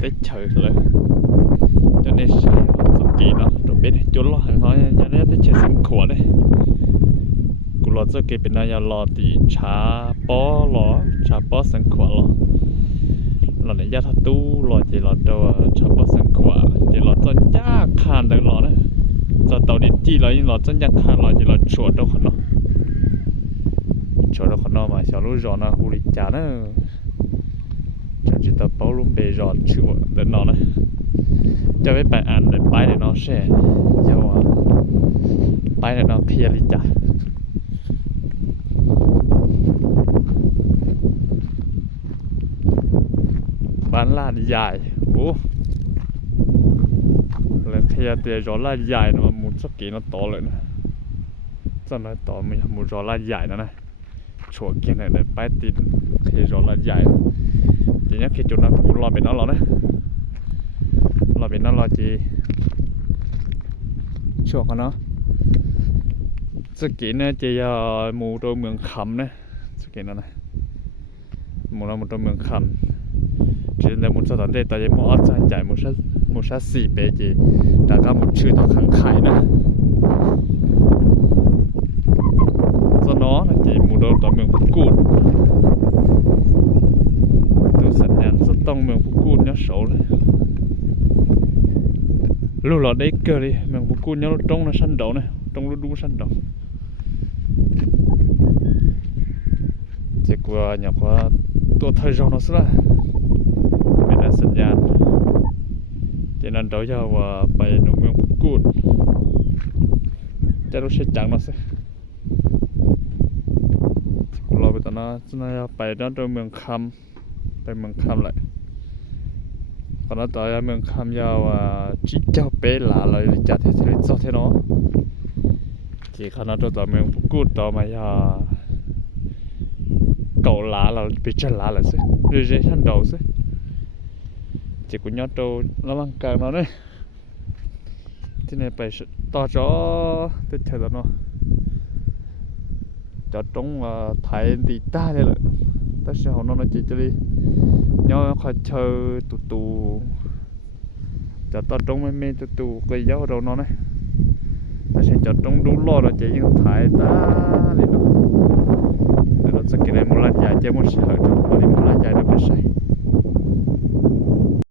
tới trời rồi cho nên sai rất kỳ nó rồi bên chỗ lo hàng nói nhà này tới chơi sinh khỏe đấyกูรอจะเก็บเป็นนายรอตีชาป้อรอชาป้อสังขวารอรอในยาทัดตู้รอจีรอตัวชาป้อสังขวาจีรอจนยากคานเลยรอนะจะต่อดินจีรอยิ่งรอจนยากคานรอจีรอชวดตัวคนเนาะชวดตัวคนเนาะมาชาวรู้รอนะอุลิจานะจะจีตาเป้าลุ่มเบรอชัวเดินนอนนะจะไปอ่านเลยไปเลยเนาะแช่ยาวไปเลยเนาะเคลียร์ลิจ่าบ้านลาดใหญ่โอ้แล้วขยะเตียจอลาดใหญ่นะมันมุดสักกี่นาต่อเลยนะจะน้อยต่อมันมุดจอลาดใหญ่นะชัวร์กินอะไรไปติดขยะจอลาดใหญ่ทีนี้ขยะจุดนั้นกูรอเป็นนั่นหรอนะรอเป็นนั่นรอจีชัวร์กันเนาะสักกี่เนี่ยจะยามูตัวเมืองคำนะสักกี่นั่นนะมูเรามูตัวเมืองคำchỉ là một số vấn tại vì mỗi trang trải một số xì bề gì đã có một chữ thọ khẳng khải nữa do nó là chỉ một đôi tòa miệng phúc cụt từ sẵn nhàn rất tông miệng phúc cụt nhá xấu đấy lúc đó đấy cơ đi miệng phúc cụt nhá trong nó săn đầu này trong nó đúng săn đầu chỉ qua nhà quaตัวthời gian nó sẽสัญญาณจากนั้นเราจะว่าไปหนุ่มเมืองพุกูดจะรู้เช็ดจังนะสิเราไปตอนนั้นจะน่าจะไปด้านตัวเมืองคำไปเมืองคำเลยตอนนั้นต่อจากเมืองคำยาวจิ๊กเจ้าเป๊ะหลาเลยจัดให้เสร็จซะเท่านั้นกี่ขนาดตัวเมืองพุกูดต่อมายาเก่าหลาเราไปจัดหลาเลยสิเรื่อยๆท่านเดาสิchỉ có nhớ trâu nó mang càng nó đấy thế này phải to chó tiếp theo đó nó chó trống thái thì ta đây là ta sẽ họ nó chỉ cho đi nhớ khỏi chơi tù tù chó to trống mấy mấy tù tù cây giáo đâu nó đấy ta sẽ chó trống đủ lo rồi chỉ những thái ta lên nó sẽ cái này một lần dài chơi một sợi rồi một lần dài nó bị say